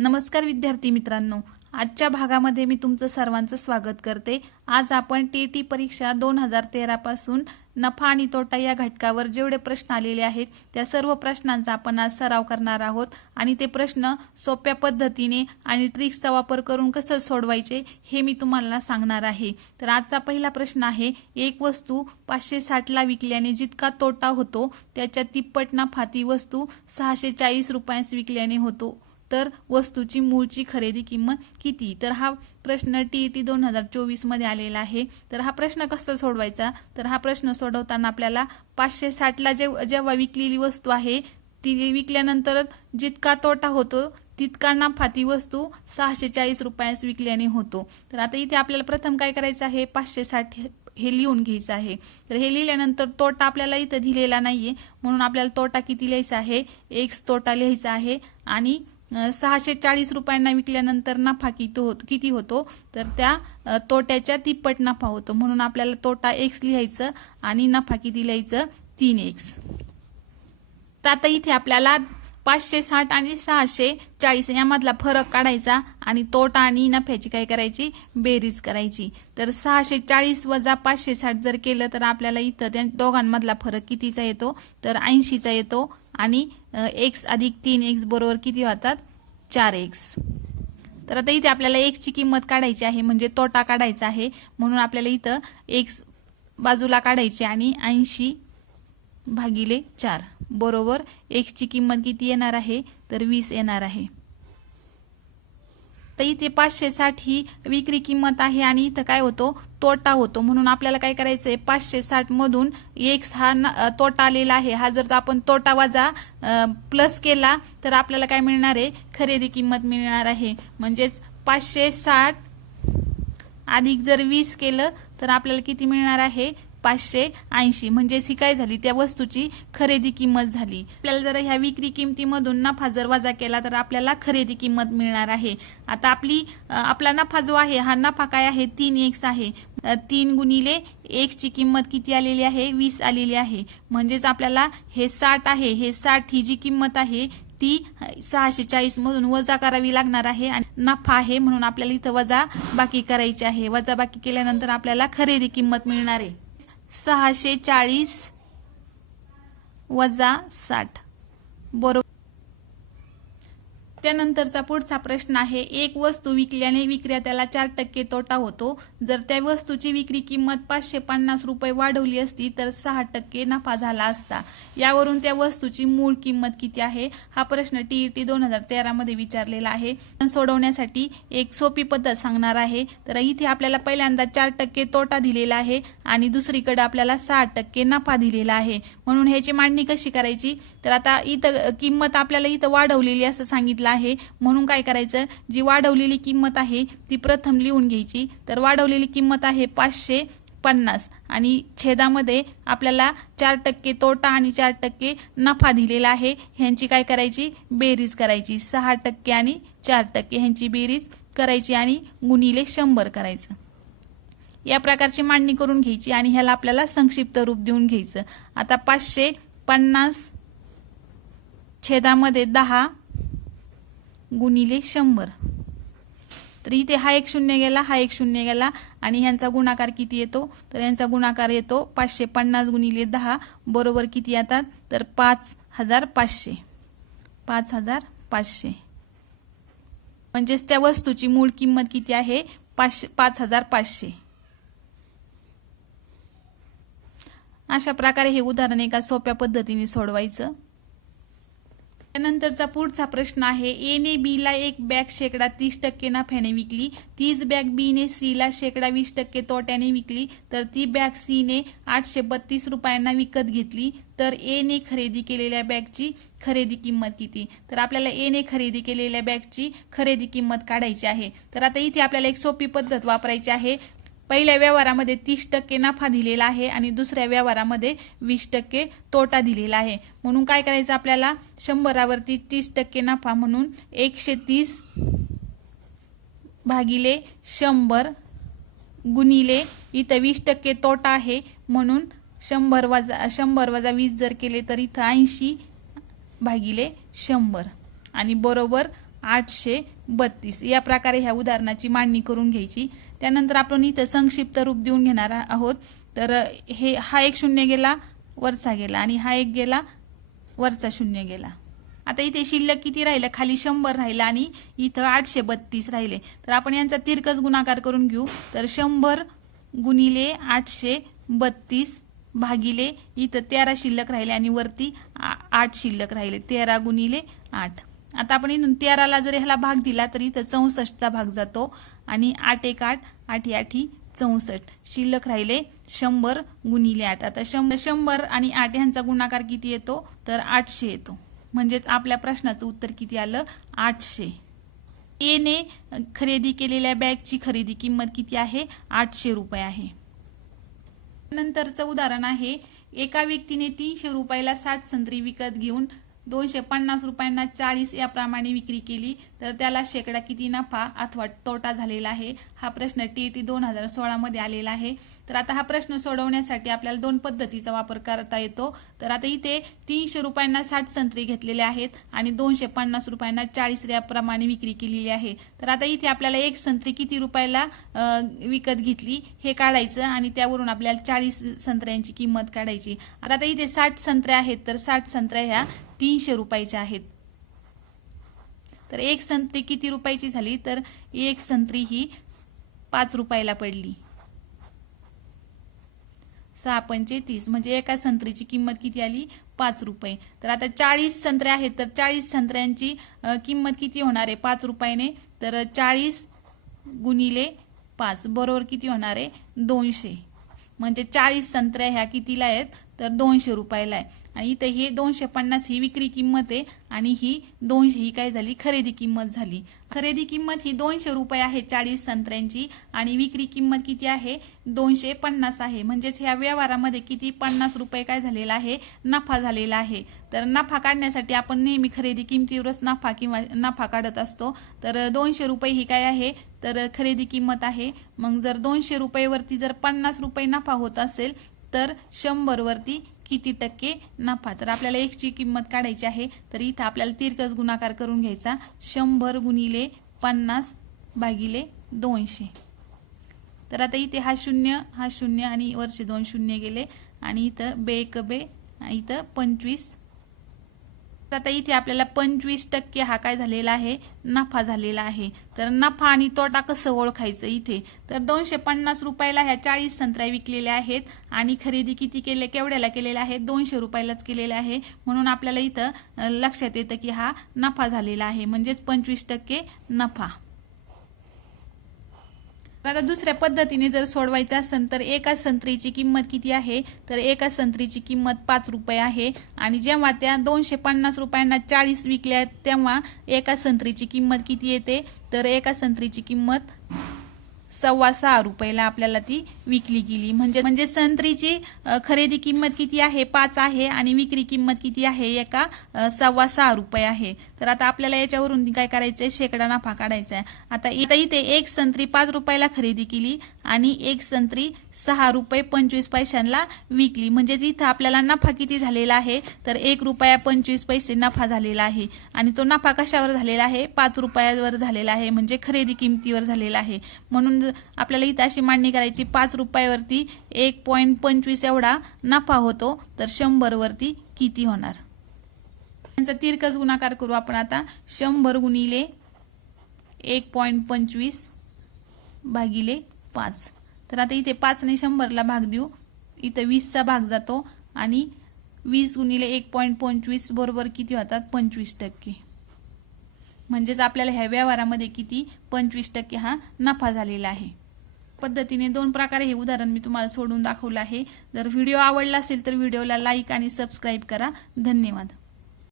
नमस्कार विद्यार्थी मित्रांनो. आजच्या भागामध्ये मी तुमचं सर्वांचं स्वागत करते. आज आपण टी टी परीक्षा दोन हजार तेरापासून नफा आणि तोटा या घटकावर जेवढे प्रश्न आलेले आहेत त्या सर्व प्रश्नांचा आपण आज सराव करणार आहोत. आणि ते प्रश्न सोप्या पद्धतीने आणि ट्रिक्सचा वापर करून कसं सोडवायचे हे मी तुम्हाला सांगणार आहे. तर आजचा पहिला प्रश्न आहे एक वस्तू पाचशे साठला विकल्याने जितका तोटा होतो त्याच्या तिप्पट नफा ती वस्तू सहाशे चाळीस रुपयांस विकल्याने होतो. तर वस्तूची मूळची खरेदी किंमत किती? तर हा प्रश्न टी टी दोन हजार चोवीसमध्ये आलेला आहे. तर हा प्रश्न कसा सोडवायचा? तर हा प्रश्न सोडवताना आपल्याला पाचशे साठला जे जेव्हा विकलेली वस्तू आहे ती विकल्यानंतर जितका तोटा होतो तितका नफा ती वस्तू सहाशे चाळीस रुपयास विकल्याने होतो. तर आता इथे आपल्याला प्रथम काय करायचं आहे? पाचशे साठ हे लिहून घ्यायचं आहे. तर हे लिहिल्यानंतर तोटा आपल्याला इथं दिलेला नाहीये. म्हणून आपल्याला तोटा किती लिहायचा आहे? एक्स तोटा लिहायचा आहे आणि सहाशे चाळीस रुपयांना विकल्यानंतर नफा किती होतो किती होतो? तर त्या तोट्याच्या तिप्पट नफा होतो. म्हणून आपल्याला तोटा एक्स लिहायचं आणि नफा किती लिहायचं? तीन एक्स तर आता इथे आपल्याला पाचशे साठ आणि सहाशे चाळीस यामधला फरक काढायचा आणि तोटा आणि नफ्याची काय करायची? बेरीज करायची. तर सहाशे चाळीस वजा पाचशे साठ जर केलं तर आपल्याला इथं त्या दोघांमधला फरक कितीचा येतो? तर ऐंशीचा येतो आणि एक्स अधिक तीन एक्स बरोबर किती होतात चार एक्स तर आता इथे आपल्याला एक्सची किंमत काढायची आहे म्हणजे तोटा काढायचा आहे. म्हणून आपल्याला इथं एक्स बाजूला काढायची आणि ऐंशी भागिले चार. बरोबर एक्सची किंमत किती येणार आहे? तर वीस येणार आहे. तर इथे पाचशे साठ ही विक्री किंमत आहे आणि इथं काय होतो? तोटा होतो. म्हणून आपल्याला काय करायचंय? पाचशे साठ मधून एक्स हा न- तोटा आलेला आहे. हा जर आपण तोटा वजा प्लस केला तर आपल्याला काय मिळणार आहे? खरेदी किंमत मिळणार आहे. म्हणजेच पाचशे साठ अधिक जर वीस केलं तर आपल्याला किती मिळणार आहे? पाचशे ऐंशी. म्हणजेच ही काय झाली? त्या वस्तूची खरेदी किंमत झाली. आपल्याला जर ह्या विक्री किमतीमधून नफा जर वजा केला तर आपल्याला खरेदी किंमत मिळणार आहे. आता आपली आपला नफा जो आहे हा नफा काय आहे? तीन एक्स आहे. तीन गुणिले एक्सची किंमत किती आलेली आहे? वीस आलेली आहे. म्हणजेच आपल्याला हे साठ आहे. हे साठ ही जी किंमत आहे ती सहाशे चाळीस मधून वजा करावी लागणार आहे आणि नफा आहे म्हणून आपल्याला इथं वजा बाकी करायची आहे. वजा बाकी केल्यानंतर आपल्याला खरेदी किंमत मिळणार आहे. सहाशे चाळीस वजा साठ. बरोबर त्यानंतरचा पुढचा प्रश्न आहे एक वस्तू विकल्याने विक्रेत्याला चार टक्के तोटा होतो. जर त्या वस्तूची विक्री किंमत पाचशे पन्नास रुपये वाढवली असती तर सहा टक्के नफा झाला असता. यावरून त्या वस्तूची मूळ किंमत किती आहे हा प्रश्न टीईटी दोन हजार तेरामध्ये विचारलेला आहे. सोडवण्यासाठी एक सोपी पद्धत सांगणार आहे. तर इथे आपल्याला पहिल्यांदा चार टक्के तोटा दिलेला आहे आणि दुसरीकडे आपल्याला सहा टक्के नफा दिलेला आहे. म्हणून ह्याची मांडणी कशी करायची? तर आता इथं किंमत आपल्याला इथं वाढवलेली असं सांगितलं आहे. म्हणून काय करायचं? जी वाढवलेली किंमत आहे ती प्रथम लिहून घ्यायची. तर वाढवलेली किंमत आहे पाचशे पन्नास. आणि छेदामध्ये आपल्याला चार टक्के तोटा आणि चार टक्के नफा दिलेला आहे. ह्यांची काय करायची? बेरीज करायची. सहा टक्के आणि चार टक्के ह्यांची बेरीज करायची आणि गुणिले शंभर करायचं. या प्रकारची मांडणी करून घ्यायची आणि ह्याला आपल्याला संक्षिप्त रूप देऊन घ्यायचं. आता पाचशे पन्नास छेदामध्ये दहा गुणिले शंभर. तर इथे हा एक शून्य गेला हा एक शून्य गेला आणि ह्यांचा गुणाकार किती येतो? तर यांचा गुणाकार येतो पाचशे पन्नास गुणिले दहा बरोबर किती येतात? तर पाच हजार पाचशे. पाच हजार पाचशे. म्हणजेच त्या वस्तूची मूळ किंमत किती आहे? पाचशे पाच हजार पाचशे. अशा प्रकारे हे उदाहरण एका सोप्या पद्धतीने सोडवायचं. त्यानंतरचा पुढचा प्रश्न आहे ए ने बी ला एक बॅग शेकडा तीस टक्के नफ्याने विकली. तीच बॅग बी ने सी ला शेकडा वीस टक्के तोट्याने विकली. तर ती बॅग सी ने आठशे बत्तीस रुपयांना विकत घेतली. तर ए ने खरेदी केलेल्या बॅगची खरेदी किंमत किती? तर आपल्याला ए ने खरेदी केलेल्या बॅगची खरेदी किंमत काढायची आहे. तर आता इथे आपल्याला एक सोपी पद्धत वापरायची आहे. पहिल्या व्यवहारामध्ये तीस टक्के नफा दिलेला आहे आणि दुसऱ्या व्यवहारामध्ये वीस टक्के तोटा दिलेला आहे. म्हणून काय करायचं आपल्याला? शंभरावरती तीस टक्के नफा म्हणून एकशे तीस भागिले शंभर गुणिले इथं वीस टक्के तोटा आहे. म्हणून शंभर वजा शंभर वजा वीस जर केले तर इथं ऐंशी भागिले शंभर. आणि बरोबर आठशे बत्तीस. या प्रकारे ह्या उदाहरणाची मांडणी करून घ्यायची. त्यानंतर आपण इथं संक्षिप्त रूप देऊन घेणार आहोत. तर हे हा एक शून्य गेला वरचा गेला आणि हा एक गेला वरचा शून्य गेला. आता इथे शिल्लक किती राहिलं? खाली शंभर राहिलं आणि इथं आठशे बत्तीस राहिले. तर आपण यांचा तिरकस गुणाकार करून घेऊ. तर शंभर गुणिले आठशे बत्तीस भागिले इथं तेरा शिल्लक राहिले आणि वरती आ- आठ शिल्लक राहिले. तेरा गुणिले आठ. आता आपण तेराला जरी ह्याला भाग दिला तर इथं चौसष्टचा भाग जातो. आणि आठ एक आठ आठी आठी चौसष्ट. शिल्लक राहिले शंभर गुणिले आठ. आता शंभर शंभर आणि आठ ह्यांचा गुणाकार किती येतो? तर आठशे येतो. म्हणजेच आपल्या प्रश्नाचं उत्तर किती आलं? आठशे. एने खरेदी केलेल्या बॅगची खरेदी किंमत किती आहे? आठशे रुपये आहे. नंतरचं उदाहरण आहे. एका व्यक्तीने तीनशे रुपयाला साठ संत्री विकत घेऊन दोनशे पन्नास रुपयांना चाळीस याप्रमाणे विक्री केली. तर त्याला शेकडा किती नफा अथवा तोटा झालेला आहे? हा प्रश्न टी टी दोन हजार सोळामध्ये आलेला आहे. तर आता हा प्रश्न सोडवण्यासाठी आपल्याला दोन पद्धतीचा वापर करता येतो. तर आता इथे तीनशे रुपयांना साठ संत्री घेतलेले आहेत आणि दोनशे पन्नास रुपयांना चाळीस याप्रमाणे विक्री केलेली आहे. तर आता इथे आपल्याला एक संत्री किती रुपयाला विकत घेतली हे काढायचं आणि त्यावरून आपल्याला चाळीस संत्र्यांची किंमत काढायची. आता इथे साठ संत्र्या आहेत. तर साठ संत्र्या ह्या तीनशे रुपयाच्या आहेत. तर एक संत्री किती रुपयाची झाली? तर एक संत्री ही पाच रुपयाला पडली. सहा पंचे तीस म्हणजे एका संत्रीची किंमत किती आली? पाच रुपये. तर आता चाळीस संत्र्या आहेत तर चाळीस संत्र्यांची किंमत किती होणार आहे? पाच रुपयाने. तर चाळीस गुणिले पाच बरोबर किती होणार आहे? दोनशे. म्हणजे चाळीस संत्र्या ह्या कितीला आहेत? तर दोनशे रुपयाला आहे. आणि इथं हे दोनशे पन्नास ही विक्री किंमत आहे आणि ही दोनशे ही काय झाली? खरेदी किंमत झाली. खरेदी किंमत ही दोनशे रुपये आहे चाळीस संत्र्यांची. आणि विक्री किंमत किती आहे? दोनशे पन्नास आहे. म्हणजेच ह्या व्यवहारामध्ये किती पन्नास रुपये काय झालेला आहे? नफा झालेला आहे. तर नफा काढण्यासाठी आपण नेहमी खरेदी किमतीवरच नफा किंवा नफा काढत असतो. तर दोनशे रुपये ही काय आहे? तर खरेदी किंमत आहे. मग जर दोनशे रुपयेवरती जर पन्नास रुपये नफा होत असेल तर शंभरवरती किती टक्के नफा? तर आपल्याला एकची किंमत काढायची आहे तर इथं आपल्याला तिरकस गुणाकार करून घ्यायचा. शंभर गुणिले पन्नास भागिले दोनशे. तर आता इथे हा शून्य हा शून्य आणि वरचे दोन शून्य गेले. आणि इथं बे एक बे आणि इथं पंचवीस तर आता इथे आपल्याला पंचवीस टक्के हा काय झालेला आहे? नफा झालेला आहे. तर नफा आणि तोटा कसं ओळखायचं इथे? तर दोनशे पन्नास रुपयाला ह्या चाळीस संत्र्या विकलेल्या आहेत आणि खरेदी किती केले केवढ्याला केलेल्या आहेत दोनशे रुपयालाच केलेल्या आहे. म्हणून आपल्याला इथं लक्षात येतं की हा नफा झालेला आहे. म्हणजेच पंचवीस टक्के नफा. आता दुसऱ्या पद्धतीने जर सोडवायचं असेल तर एका संत्रीची किंमत किती आहे? तर एका संत्रीची किंमत पाच रुपये आहे. आणि जेव्हा त्या दोनशे पन्नास रुपयांना चाळीस विकल्या तेव्हा एका संत्रीची किंमत किती येते? तर एका संत्रीची किंमत सव्वा सहा रुपयाला आपल्याला ती विकली गेली. म्हणजे म्हणजे संत्रीची खरेदी किंमत किती आहे? पाच आहे आणि विक्री किंमत किती आहे? एका सव्वा सहा रुपये आहे. तर आता आपल्याला याच्यावरून काय करायचंय? शेकडा नफा काढायचा आहे. आता इथं इथे एक संत्री पाच रुपयाला खरेदी केली आणि एक संत्री सहा रुपये पंचवीस पैशांना विकली. म्हणजेच इथं आपल्याला नफा किती झालेला आहे? तर एक रुपया पंचवीस पैसे नफा झालेला आहे. आणि तो नफा कशावर झालेला आहे? पाच रुपयावर झालेला आहे. म्हणजे खरेदी किमतीवर झालेला आहे. म्हणून ज- आपल्याला इथं अशी मांडणी करायची पाच रुपयावरती एक पॉईंट पंचवीस एवढा नफा होतो. तर शंभरवरती किती होणार? त्यांचा तिरकस गुणाकार करू आपण आता. शंभर गुणिले एक पॉईंट पंचवीस भागिले पाच. तर आता इथे पाचने शंभरला भाग देऊ. इथं वीसचा भाग जातो आणि वीस गुणिले एक पॉईंट पंचवीस बरोबर किती होतात? पंचवीस टक्के. म्हणजेच आपल्याला ह्या व्यवहारामध्ये किती पंचवीस टक्के हा नफा झालेला आहे. पद्धतीने दोन प्रकारे हे उदाहरण मी तुम्हाला सोडून दाखवलं आहे. जर व्हिडिओ आवडला असेल तर व्हिडिओला लाईक आणि सबस्क्राईब करा. धन्यवाद.